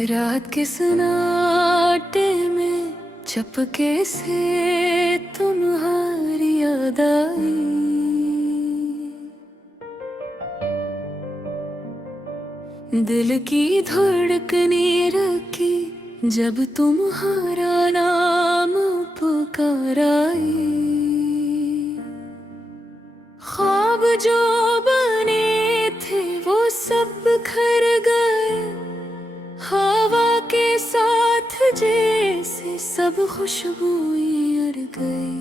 रात के सन्नाटे में चपके से तुम्हारी याद आई। दिल की धड़कने रखी जब तुम्हारा नाम पुकाराई। ख्वाब जो बने थे वो सब बिखर गए, हवा के साथ जैसे सब खुशबुएं उड़ गई।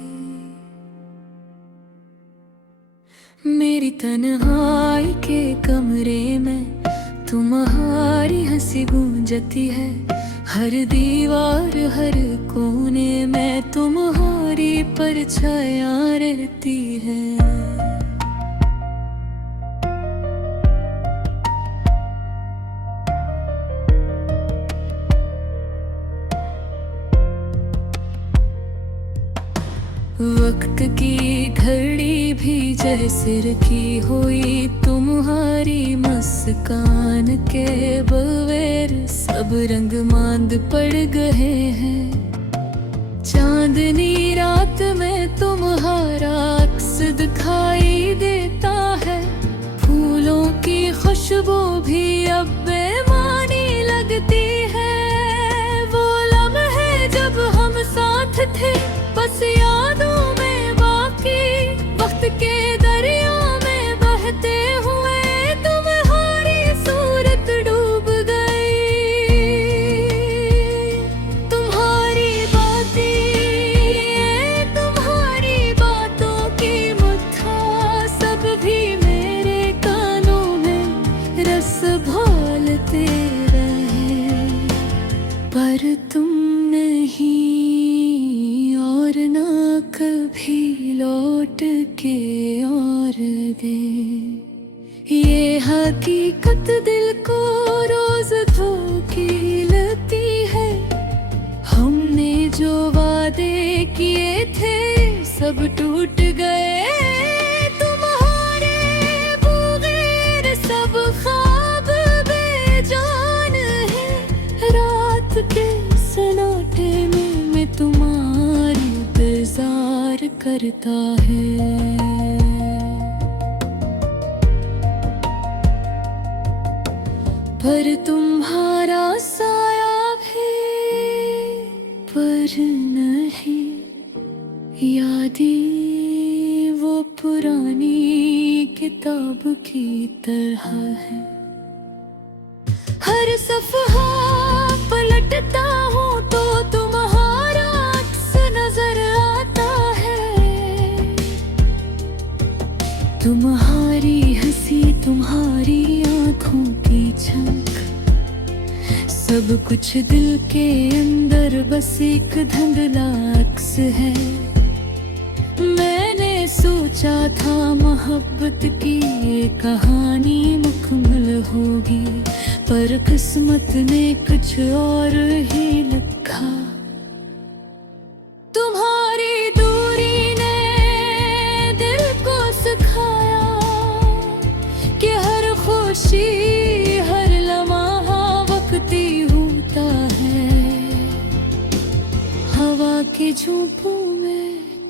मेरी तन्हाई के कमरे में तुम्हारी हंसी गूंजती है, हर दीवार हर कोने में तुम्हारी परछायां रहती है। वक्त की घड़ी भी जैसे रखी हुई तुम्हारी मुस्कान के बगैर सब रंग मांद पड़ गए हैं। चांदनी रात में तुम्हारा अक्स दिखाई देता है, फूलों की खुशबू भी अब बेमानी लगती है। वो लम्हे जब हम साथ थे बस यादों में बाकी, वक्त के दरिया में बहते हुए तुम्हारी सूरत डूब गई। तुम्हारी बातों की मुट्ठा सब भी मेरे कानों में रस घोलते रहे, पर तुम नहीं और ना कभी लौट के और गए। ये हकीकत दिल को रोज धोखी लगती है, हमने जो वादे किए थे सब टूट गए। तुम्हारे बगैर सब ख्वाब बेजान है, रात के सन्नाटे में तुम्हारी इंतजार करता है। पर तुम्हारा साया भी पर नहीं, यादें वो पुरानी किताब की तरह है। हर सफ़हा पलटता हूँ तो तुम्हारा अक्स नजर आता है। तुम्हारी हंसी तुम्हारी आँखों की झलक, सब कुछ दिल के अंदर बस एक धुंधला अक्स है। मैंने सोचा था मोहब्बत की ये कहानी मुकम्मल होगी, पर किस्मत ने कुछ और ही लिखा। तुम्हारी दूरी ने दिल को सिखाया कि हर खुशी हर लम्हा वक्ती होता है। हवा के झोंकों में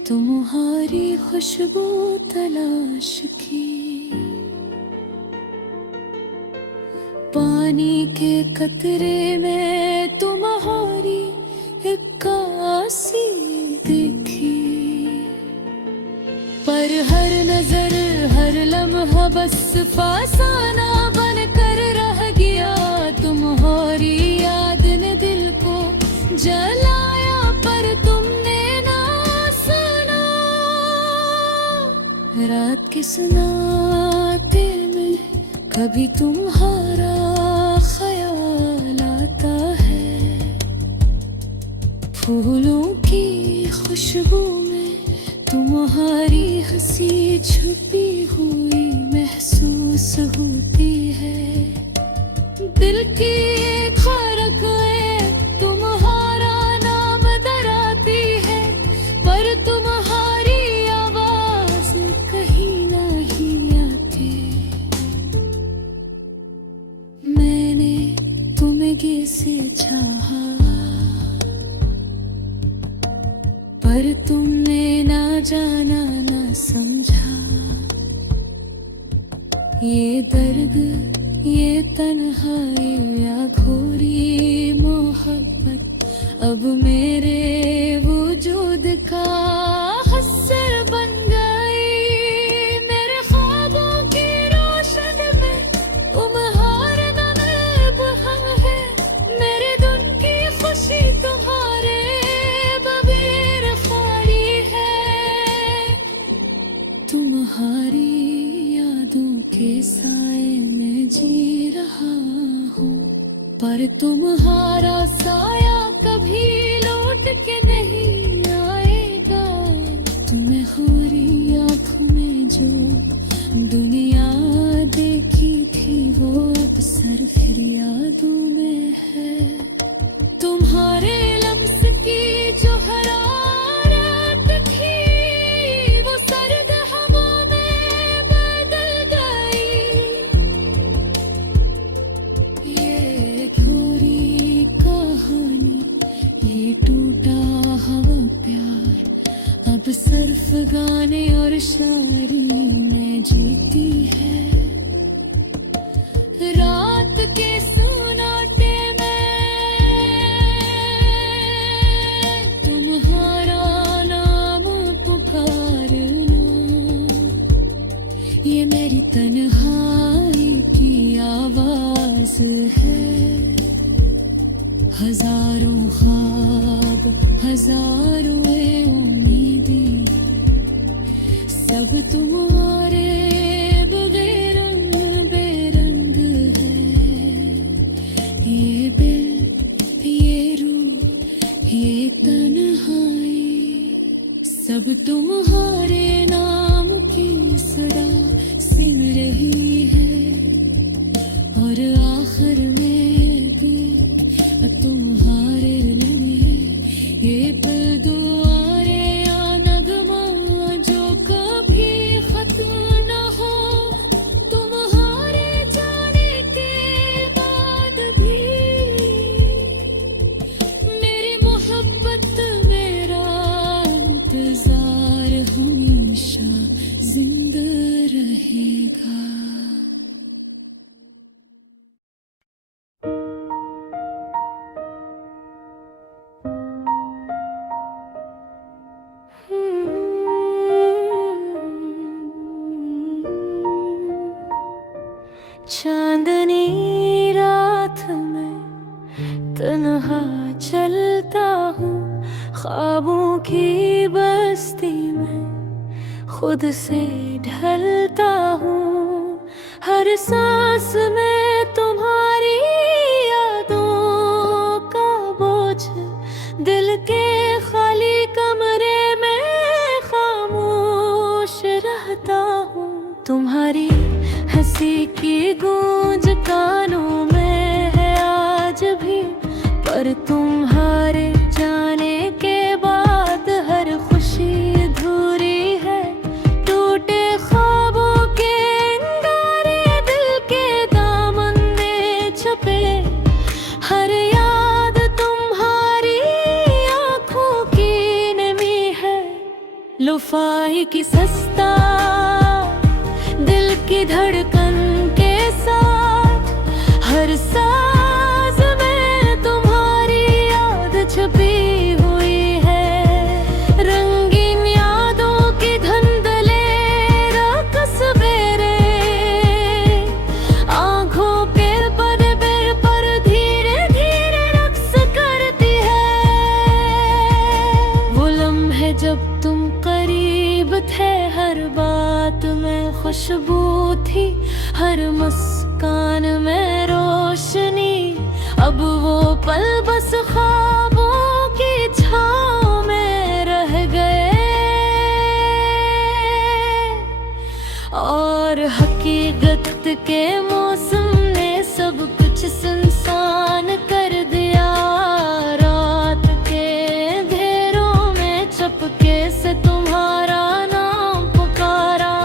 तुम्हारी खुशबू तलाश की, पानी के कतरे में तुम्हारी इक्कासी देखी। पर हर नजर हर लम्हा बस फसाना बन कर रह गया। तुम्हारी याद ने दिल को जलाया पर तुमने ना सुना। रात के सन्नाटे में कभी तुम्हारा ख्याल आता है, फूलों की खुशबू में तुम्हारी हंसी छुपी हुई महसूस होती है। दिल की खड़कें तुम्हारा नाम डराती है, पर तुम्हारी आवाज कहीं नहीं आती। मैंने तुम्हें से जाना ना समझा। ये दर्द, ये तन्हाई या घोरी मोहब्बत अब मेरे वजूद का हसर बन गई। मेरे ख्वाबों की रोशन में तुम्हारे नैब हम है, मेरे धुन की खुशी तुम्हारे बगैर खाली है। तुम्हारी यादों के साए में जी रहा हूँ, पर तुम्हारा साया कभी लौट के नहीं आएगा। तुम्हें हमारी आँखों में जो दुनिया देखी थी वो अब सर फिर यादों में है। तुम्हारे लम्स की जो हरारत थी वो सर्द हवा में बदल गई। ये अधूरी कहानी, ये टूटा हुआ प्यार अब सिर्फ गाने और शायरी में जीती है। रात के सन्नाटे में तुम्हारा नाम पुकारना, ये मेरी तन्हाई की आवाज है। हजारों ख्वाब, हजारों उम्मीदें, सब तुम्हारे बगैर रंग बेरंग है। ये दिल, ये रूह, ये तन्हाई, सब तुम्हारे नाम की सदा सुन रही है। और आखिर में भी तुम्हारे लिए ये पल दुआरे या नगमा जो कभी खत्म न हो। तुम्हारे जाने के बाद भी मेरी मोहब्बत, मेरा इंतजार हमेशा जिंदा रहेगा। चांदनी रात में तन्हा चलता हूँ, ख्वाबों की बस्ती में खुद से ढलता हूँ। हर सांस में तुम्हारी यादों का बोझ, दिल के खाली कमरे में खामोश रहता हूँ। तुम्हारी हंसी की गूंज कानों में है आज भी, पर तुम्हारे जाने के बाद हर खुशी अधूरी है। टूटे ख्वाबों के अंगारे दिल के दामन में छुपे, हर याद तुम्हारी आंखों की नमी है। लुफाई की सस्ता दिल की धड़कन के साथ, हर साज में तुम्हारी याद छुपी हुई है। रंगीन यादों की धुंधले रक़्स मेरे आँखों के पर्दे पर धीरे धीरे रक़्स करती है। वो लम्हे जब तुम करीब थे, हर बात में खुशबू थी, हर मुस्कान में रोशनी। अब वो पल बस ख्वाबों की छाँव में रह गए, और हकीकत के मौसम ने सब कुछ सुनसान कर दिया। रात के अंधेरों में चुपके से तुम्हारा नाम पुकारा,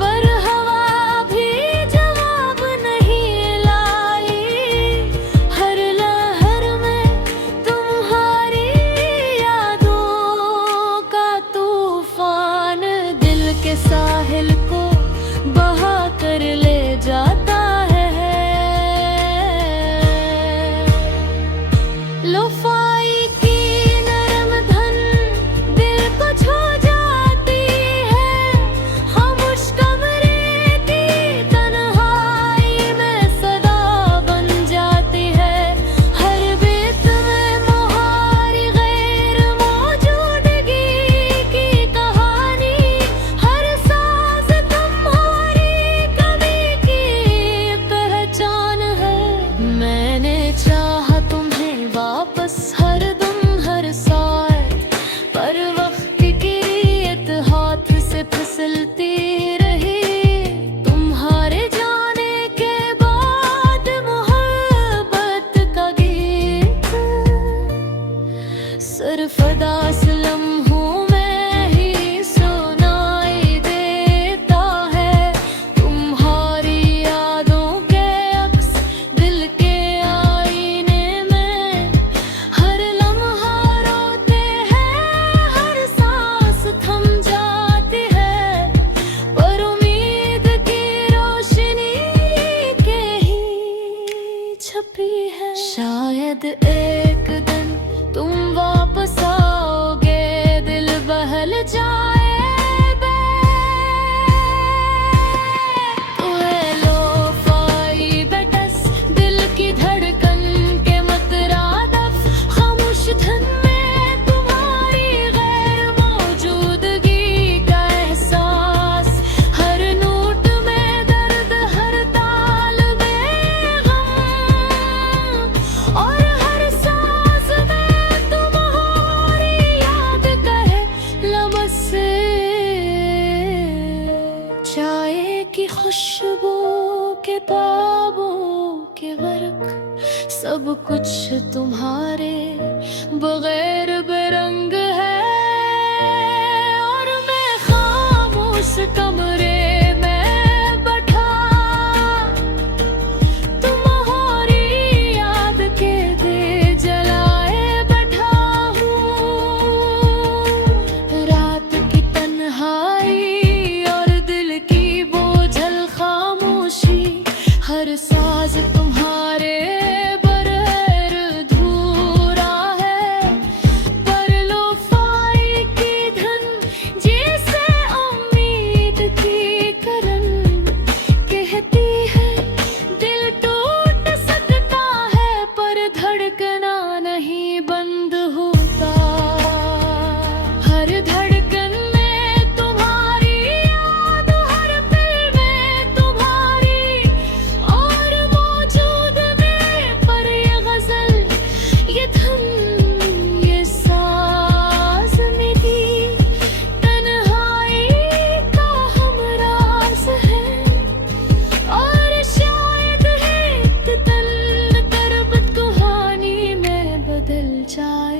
पर हवा भी जवाब नहीं लाई। हर लहर में तुम्हारी यादों का तूफान उदास लम्हों में ही सुनाई देता है तुम्हारी यादों के अक्स दिल के आईने में। हर लम्हा रोते हैं, हर सांस थम जाती है, पर उम्मीद की रोशनी के ही छपी है। शायद एक दिन तुम वापस आओगे, दिल बहल जाए तो है लो-फाई बेटस, दिल की धड़कन के मतरादफ, खामोश धन में तुम्हारी गैर मौजूदगी का एहसास। हर नोट में दर्द, हर ताल में गम, और हर सांस में तुम्हारी याद कहे लबस से। चाय की खुशबू, किताबों के वर्क, सब कुछ तुम्हारे बगैर बेरंग है। और मैं खामोश कमरे में बैठा तुम्हारी याद के दे जलाए बैठा हूँ। रात की तन्हाई और दिल की बोझल खामोशी, हर साज तुम्हारे बरहर अधूरा है। पर लो-फाई की धन जिसे उम्मीद की करन कहती है, दिल टूट सकता है पर धड़कना नहीं बंद होता। हर धड़कन में तुम्हारी याद, हर पल में तुम्हारी और मौजूद में। पर ये गजल, ये धुन, ये साज मेरी तन्हाई का हमराज है। और शायद एक दिन तरबत कहानी में बदल जाए।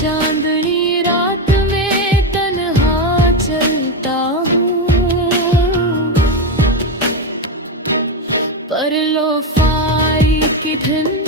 चांदनी रात में तन्हा चलता हूँ, पर लो-फाई की धुन